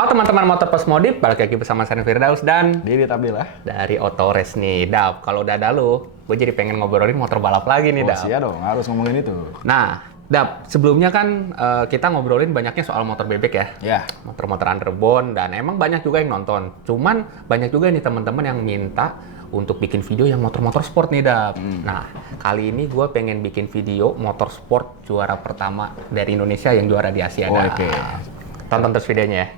Halo teman-teman motor Modif, balik lagi bersama saya Firdaus dan Didi Tabila dari Autores nih. Dap, kalau udah ada lu, gue jadi pengen ngobrolin motor balap lagi nih, Dap. Iya dong, harus ngomongin itu. Nah, Dap, sebelumnya kan kita ngobrolin banyaknya soal motor bebek ya. Ya. Motor-motor underbone, dan emang banyak juga yang nonton. Cuman banyak juga nih teman-teman yang minta untuk bikin video yang motor-motor sport nih, Dap. Nah, kali ini gue pengen bikin video motor sport juara pertama dari Indonesia yang juara di Asia, Dap. Oke. Tonton terus videonya ya.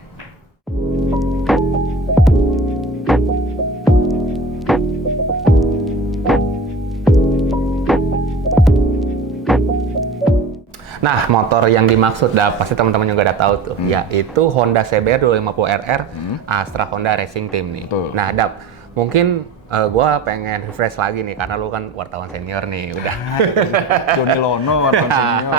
Nah, motor yang dimaksud, pasti teman-teman juga udah tahu tuh, yaitu Honda CBR 250RR Astra Honda Racing Team nih. Betul. Nah, Dap, mungkin gua pengen refresh lagi nih, karena lu kan wartawan senior nih, udah. Joni Lono, wartawan senior.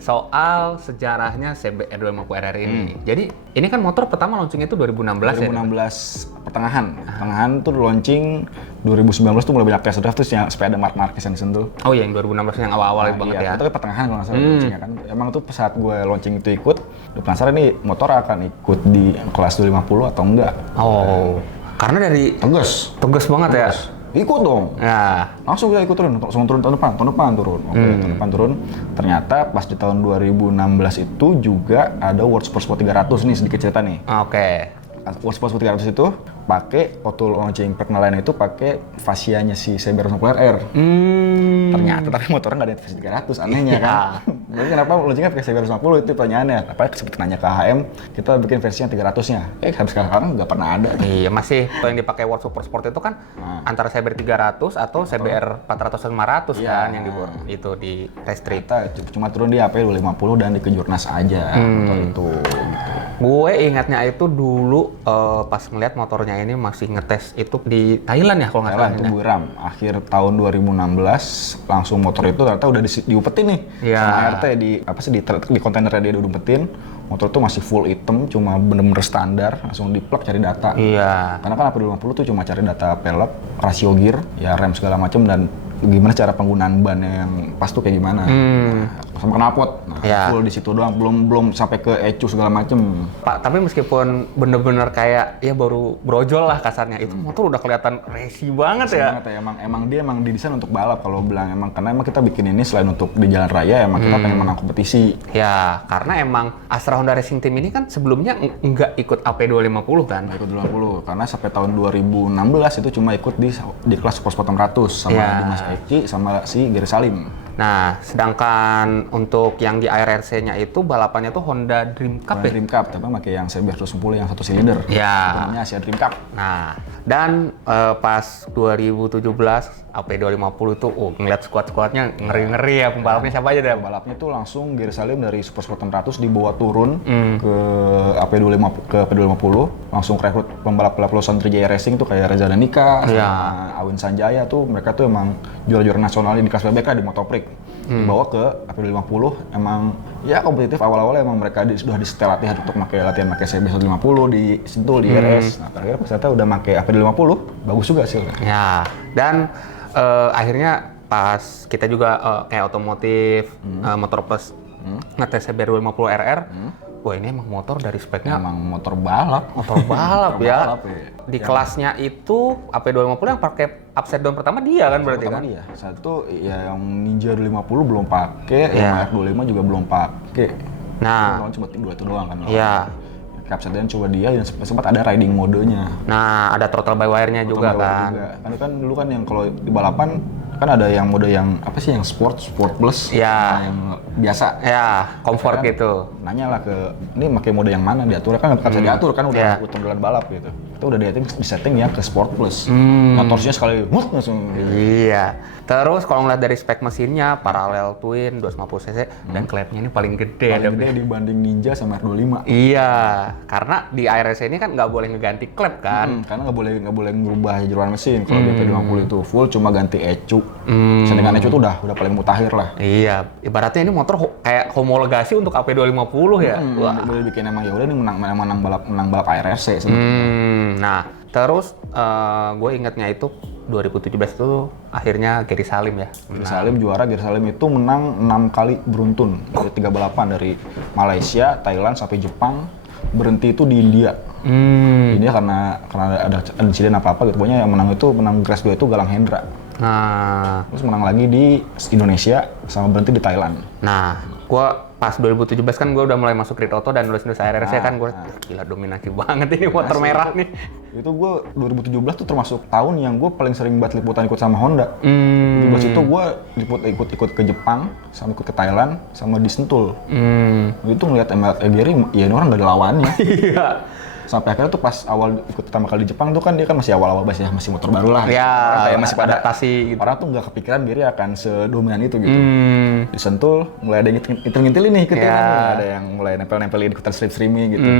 Soal sejarahnya CBR 250RR ini. Jadi, ini kan motor pertama launchingnya itu 2016 ya? 2016 pertengahan tuh launching 2019 tuh mulai banyak test drive terus yang sepeda Marc Marquez yang disentuh. Oh iya, yang 2016 yang awal-awal banget ya? Itu kan pertengahan kalau nggak salah launchingnya kan. Emang tuh saat gue launching itu ikut, gue penasaran nih motor akan ikut di kelas 250 atau enggak. Oh, karena dari tegas banget ya? Ikut dong. Nah, Langsung kita ikut turun tahun depan turun. Oke, tahun depan turun. Ternyata pas di tahun 2016 itu juga ada World Sport Sport 300 nih, sedikit cerita nih. oke. World Sport Sport 300 itu pakai waktu launching perkenalan itu pakai fascianya si CBR 250RR. Ternyata tapi motornya nggak ada versi 300, anehnya kan. Jadi kenapa launchingnya pakai CBR 250 itu pertanyaannya. Apalagi sempat nanya ke HM, kita bikin versi yang 300-nya. Sampai sekarang nggak pernah ada. Iya, masih yang dipakai World Super Sport itu kan antara CBR 300 atau CBR 400 500 kan yang itu di race street. Kita cuma turun di AP 250 dan di Kejurnas aja motor itu. Gitu. Gue ingatnya itu dulu pas ngeliat motornya ini masih ngetes itu di Thailand ya kalau nggak salah. Itu Buram. Akhir tahun 2016 langsung motor itu ternyata udah diumpetin nih sama RT di kontainernya dia udah diumpetin. Motor tuh masih full hitam, cuma bener-bener standar, langsung di-plug cari data. Iya. Karena kan AP250 tuh cuma cari data pelek, rasio gear, ya rem segala macam dan gimana cara penggunaan ban yang pas tuh kayak gimana. Sama knalpot. Full di situ doang, belum sampai ke ECU segala macem. Pak, tapi meskipun bener-bener kayak ya baru brojol lah kasarnya, itu motor udah kelihatan racing banget ya. Emang dia didesain untuk balap kalau bilang karena emang kita bikin ini selain untuk di jalan raya, emang kita pengen menang kompetisi. Ya, karena emang Astra Honda Racing Team ini kan sebelumnya nggak ikut AP250 kan? Nggak ikut 250, karena sampai tahun 2016 itu cuma ikut di kelas Super Sport 600 sama Dimas Eki sama si Gary Salim. Nah, sedangkan untuk yang di ARRC-nya itu balapannya tuh Honda Dream Cup ya? Dream Cup, tapi pakai yang CBR 210 yang satu silinder. Ya. Namanya Asia Dream Cup. Nah, dan pas 2017 AP250 itu ngeliat squad-squadnya ngeri-ngeri ya. Pembalapnya siapa aja deh? Pembalapnya tuh langsung Gary Salim dari Super Sport 600 dibawa turun ke AP250 langsung rekrut pembalap-pembalap Losan Trijaya Racing tuh kayak Reza Danika, sama Awin Sanjaya tuh mereka tuh emang juara-juara nasional di kelas bebek di Motoprik. Dibawa ke AP250 emang ya kompetitif awal-awal emang mereka sudah disetel latihan untuk latihan pakai CB 150 di Sentul di RS. Nah, terakhir ternyata udah pakai AP250 bagus juga hasilnya. Ya, dan akhirnya pas kita juga kayak otomotif motor plus ngetes CBR 250RR, wah ini emang motor dari speknya Emang motor balap ya. Di kelasnya itu AP250 yang pakai upside down pertama dia kan berarti kan? Dia. Satu ya yang Ninja 250 belum pakai, yang R25 juga belum pakai. Nah, cuma dua itu doang kan. Iya. Upside down coba dia dan sempat ada riding modenya. Nah, ada throttle by wire-nya juga kan. Kan dulu kan yang kalau di balapan kan ada yang mode yang apa sih yang sport plus, yang biasa. Ya, comfort kan, gitu. Nanya lah ini pakai mode yang mana diatur kan nggak bisa diatur kan udah udah balap gitu. Itu udah di setting ya ke sport plus. Motornya sekali langsung. Gitu. Iya. Terus kalau ngeliat dari spek mesinnya paralel twin 250 cc dan klepnya ini paling gede. Paling gede dibanding Ninja sama R25. Iya, karena di ARS ini kan nggak boleh ngeganti klep kan. Karena nggak boleh ngubah jeroan mesin. Kalau DP250 itu full cuma ganti ECU. Sedangkan ECU itu udah paling mutakhir lah. Iya, ibaratnya ini motor kayak homologasi untuk AP250 ya. Boleh bikin emang ya udah nih menang balap ARC sebenarnya. Nah, terus gue ingatnya itu 2017 itu akhirnya Gary Salim ya. Gary Salim juara. Gary Salim itu menang 6 kali beruntun dari 3 balapan dari Malaysia, Thailand sampai Jepang. berhenti itu di India. India karena ada insiden apa gitu. Pokoknya yang menang Gres 2 itu Galang Hendra. Nah, Terus menang lagi di Indonesia sama berhenti di Thailand. nah, gua pas 2017 kan gua udah mulai masuk Grid Auto dan lulus Indonesia RRC kan gua gila dominasi banget ini motor merah nih. Itu gue 2017 tuh termasuk tahun yang gue paling sering buat liputan ikut sama Honda. 2017 itu gue ikut ke Jepang, sama ikut ke Thailand, sama di Sentul. Itu ngeliat Emirates Egeri, ya ini orang gak ada lawannya. Iya. Sampai akhirnya tuh pas awal ikut pertama kali di Jepang tuh kan dia kan masih awal-awal masih motor baru lah. Ya, kayak masih pada adaptasi gitu. Orang tuh nggak kepikiran Geri akan sedominan itu gitu. Di Sentul mulai ada yang ngintil-ngintilin nih ikutin nih. Ada yang mulai nempel-nempelin ikutan streaming gitu.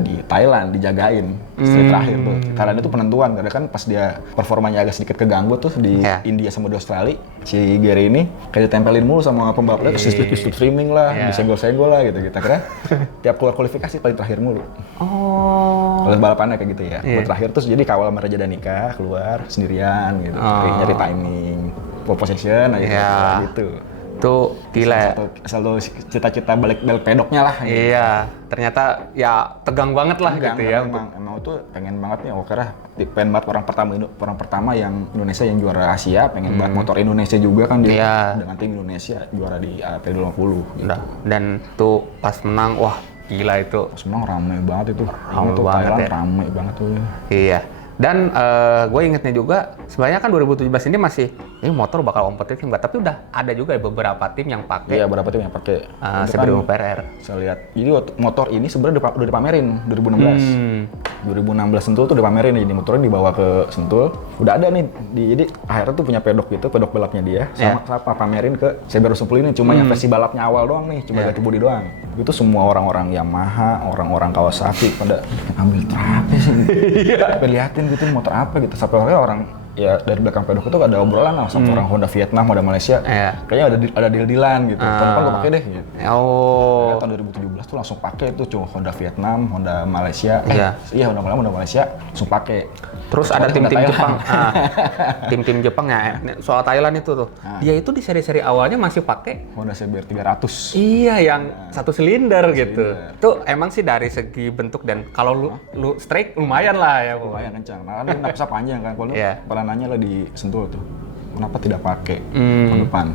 Di Thailand dijagain street terakhir tuh. Karena itu penentuan karena kan pas dia performanya agak sedikit keganggu tuh di India sama di Australia, si Geri ini kayak ditempelin mulu sama pembalapnya terus di streaming lah, disenggol-senggol lah gitu. Karena tiap keluar kualifikasi paling terakhir mulu. Kalau balapannya kayak gitu ya. Buat terakhir terus jadi kawal sama Raja Danica keluar sendirian gitu. Nyari timing, pole position aja gitu. Tuh gila ya. Selalu cita-cita balik pedoknya lah. Gitu. Iya, ternyata ya tegang banget lah gitu ya. Emang tuh pengen banget nih, karena pengen banget orang pertama yang Indonesia yang juara Asia, pengen banget motor Indonesia juga kan dia dengan tim Indonesia juara di ART 250. Gitu. Dan tuh pas menang, wah gila itu. Pas menang rame banget itu. Rame banget Thailand ya. rame banget tuh. Iya. Dan gue ingetnya juga, sebenarnya kan 2017 ini masih, ini motor bakal kompetitif nggak? Tapi udah ada juga beberapa tim yang pakai. Iya, beberapa tim yang pakai. CB2000 PRR. Saya lihat. Jadi motor ini sebenarnya udah dipamerin 2016. 2016 Sentul tuh dipamerin, jadi motornya dibawa ke Sentul. Udah ada nih, jadi akhirnya tuh punya pedok gitu, pedok balapnya dia. Sama pamerin ke CB10 ini, cuma yang versi balapnya awal doang nih, cuma ganti bodi doang. Itu semua orang-orang Yamaha, orang-orang Kawasaki pada ambil apa sih? Liatin gitu motor apa gitu. Sampai akhirnya orang ya dari belakang pedok itu ada obrolan lah sama orang Honda Vietnam, Honda Malaysia. Kayaknya ada deal-dealan gitu. Tahun depan gue pakai deh gitu. Ya, tahun 2017 tuh langsung pakai tuh cuma Honda Vietnam, Honda Malaysia. Iya, Honda Malaysia langsung pakai. Terus ada tim-tim Jepang. Tim-tim Jepang ya. Soal Thailand itu tuh. Dia itu di seri-seri awalnya masih pakai Honda CBR 300. Iya, yang satu silinder gitu. Tuh emang sih dari segi bentuk dan kalau lu straight lumayan lah ya. Lumayan kencang. Nah, kan napasnya panjang kan. Kalau pernah nanya lah di Sentul tuh, kenapa tidak pakai tahun depan?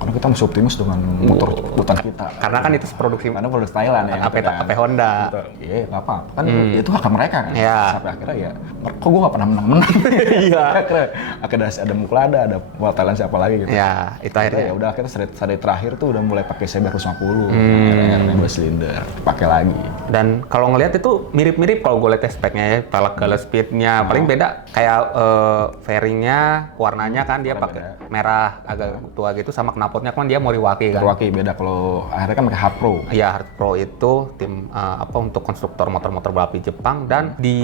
Karena kita masih optimis dengan motor buatan kita. Karena kan itu produksi. Karena produksi Thailand ya. AP Honda. Iya, nggak apa-apa. Kan itu hak mereka kan. Sampai akhirnya ya, kok gue nggak pernah menang-menang. Iya. Akhirnya ada Muklada, ada Thailand siapa lagi gitu. Ya, itu akhirnya. Ya udah akhirnya seri terakhir tuh udah mulai pakai CB150. Akhirnya 2 silinder, pakai lagi. Dan kalau ngelihat itu mirip-mirip kalau gue lihat speknya ya, pelek gala speednya. Paling beda kayak fairingnya, warnanya kan dia pakai merah agak tua gitu sama knalpot knalpotnya kan dia Moriwaki kan. Moriwaki beda, kalau akhirnya kan pakai Hard Pro. Iya, Hard Pro itu tim untuk konstruktor motor-motor balap di Jepang, dan di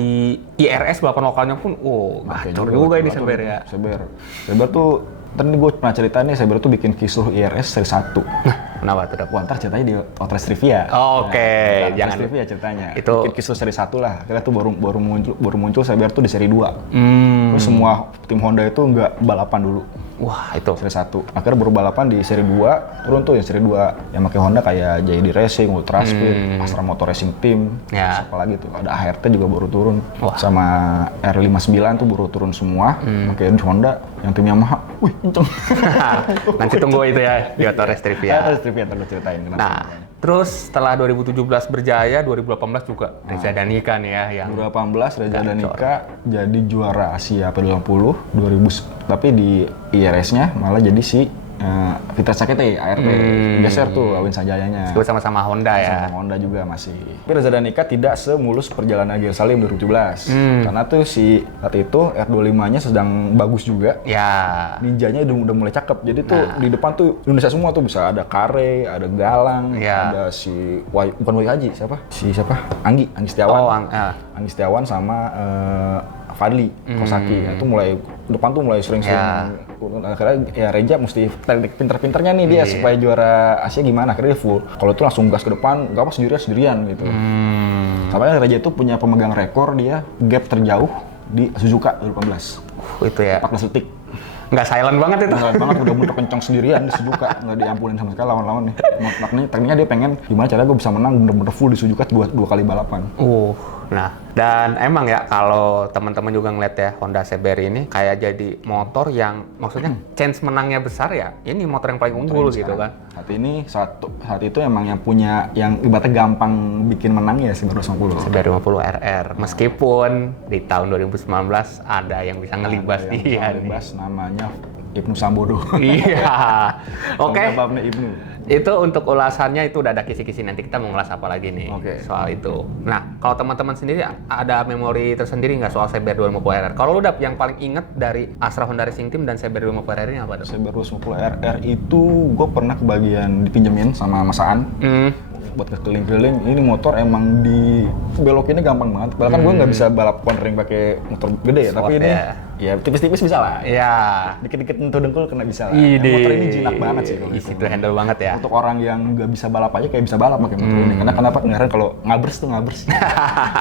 IRS balapan lokalnya pun gacor juga ini Seber ya. Seber tuh tadi gue pernah cerita nih, Seber tuh bikin kisruh IRS seri 1. Nah, kenapa tuh? Wah, ntar ceritanya di Outrace Trivia. Oke, jangan Trivia ceritanya. Itu bikin kisruh seri 1 lah. Akhirnya tuh baru muncul Seber tuh di seri 2. Terus semua tim Honda itu nggak balapan dulu. Wah, itu seri 1. Akhirnya baru balapan di seri 2, turun tuh yang seri 2. Yang pakai Honda kayak JD Racing, Ultra Speed, Astra Motor Racing Team. Ya. Apalagi tuh, ada ART juga baru turun. Sama R59 tuh baru turun semua. Pakai Honda, yang tim Yamaha. Wih, kenceng. Nanti tunggu itu ya di Outrace Trivia. Outrace Trivia ntar gue ceritain kenapa. Nah, terus setelah 2017 berjaya, 2018 juga Reza Danica nih ya yang 2018 Reza Danica jadi juara Asia P20 tapi di IRS-nya malah jadi si Fitra Sakete, ART, geser tuh Awin Sanjayanya. Itu sama-sama Honda ya. Sama Honda juga masih. Tapi Reza Danica tidak semulus perjalanan Gear Salim 2017. Karena tuh si saat itu R25-nya sedang bagus juga. Ya. Ninjanya udah mulai cakep. Jadi tuh di depan tuh Indonesia semua tuh bisa ada Kare, ada Galang, ada si bukan Wai Haji, siapa? Anggi Setiawan. Anggi Setiawan sama Fadli Kosaki. Itu mulai depan tuh mulai sering-sering. Akhirnya ya Reja mesti pinter-pinternya nih dia supaya juara Asia gimana, akhirnya dia full. Kalau itu langsung gas ke depan, nggak apa sendirian gitu. Sampai Reja itu punya pemegang rekor dia gap terjauh di Suzuka 2018. Itu ya. 14 detik. Nggak silent banget itu. Nggak banget, udah muter kencang sendirian di Suzuka, nggak diampunin sama sekali lawan-lawan nih. Tekniknya dia pengen gimana caranya gue bisa menang bener-bener full di Suzuka dua kali balapan. Nah, dan emang ya kalau teman-teman juga ngeliat ya Honda CBR ini kayak jadi motor yang maksudnya chance menangnya besar ya. Ini motor yang paling unggul gitu kan. Saat itu emang yang punya yang ibaratnya gampang bikin menang ya CBR 250. CBR 250 RR. Meskipun di tahun 2019 ada yang bisa ngelibas dia nih. Namanya Ibnu Sambodo. Iya. Oke. Babnya Ibnu. Itu untuk ulasannya itu udah ada kisi-kisi, nanti kita mau ngulas apa lagi nih soal itu. Nah, kalau teman-teman sendiri ada memori tersendiri nggak soal CBR 250 RR? Kalau lu yang paling inget dari Astra Honda Racing Team dan CBR 250 RR ini apa tuh? CBR 250 RR itu gue pernah kebagian dipinjemin sama Mas Aan. Buat ke keliling-keliling, ini motor emang dibelokinnya gampang banget. Bahkan gue nggak bisa balap cornering pakai motor gede ya, tapi ini ya tipis-tipis bisa lah. Iya. Dikit-dikit nyentuh dengkul kena bisa lah. Motor ini jinak banget sih. Isi itu handle banget ya. Untuk orang yang nggak bisa balap aja kayak bisa balap pakai motor ini. Karena kenapa? Kemarin kalau ngabers.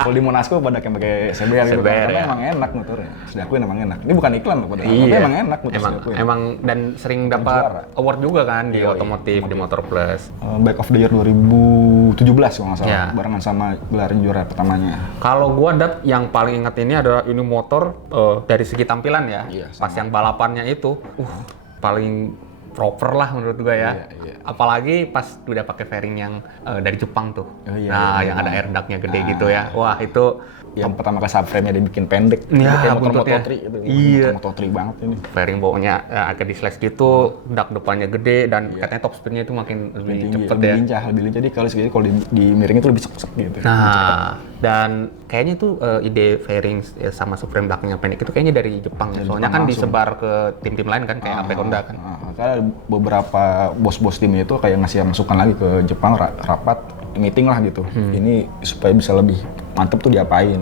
Kalau di Monasco banyak yang pakai CBR gitu. Karena emang enak motornya. Sudah akuin emang enak. Ini bukan iklan loh, padahal. Tapi emang enak motor. Emang dan sering dapat award juga kan di otomotif, di Motor Plus. Bike of the Year 2017 kalau nggak salah, barengan sama gelar juara pertamanya. Kalau gua yang paling ingat ini adalah ini motor dari segi tampilan ya. Pas yang balapannya itu, paling proper lah menurut gua ya. Apalagi pas udah pakai fairing yang dari Jepang tuh. Yang ada air duct-nya gede gitu ya. Wah, itu yang pertama kali subframe-nya dibikin pendek, kayak motor Moto3 itu. Moto3 banget ini. Fairing bawahnya agak di-slash gitu, duct depannya gede dan katanya top speed-nya itu makin lebih cepet ya. Lebih lincah. Jadi kalau dimiringin itu lebih cepet gitu. Nah, dan kayaknya tuh ide fairing sama subframe belakangnya pendek itu kayaknya dari Jepang. Soalnya kan disebar ke tim-tim lain kan kayak AP Honda kan. Karena beberapa bos-bos timnya itu kayak ngasih masukan lagi ke Jepang, rapat meeting lah gitu. Ini supaya bisa lebih mantep tuh diapain.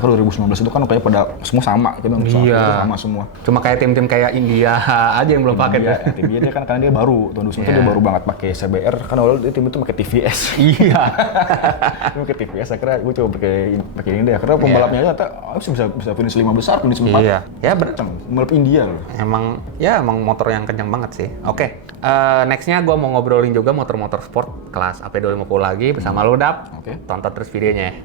Kalau 2019 itu kan upaya pada semua sama gitu, sama semua. Cuma kayak tim-tim kayak India aja yang belum pakai tuh. Tim dia kan karena dia baru tahun 2019 dia baru banget pakai CBR. Kan awalnya tim itu pakai TVS. Iya. Dia pakai TVS, akhirnya gue coba pakai ini deh. Karena pembalapnya aja bisa finish 5 besar, finish 4. Iya. Ya pembalap India loh. Emang motor yang kencang banget sih. Oke. Nextnya gue mau ngobrolin juga motor-motor sport kelas AP250 lagi bersama lu, Dap. Tonton terus videonya ya.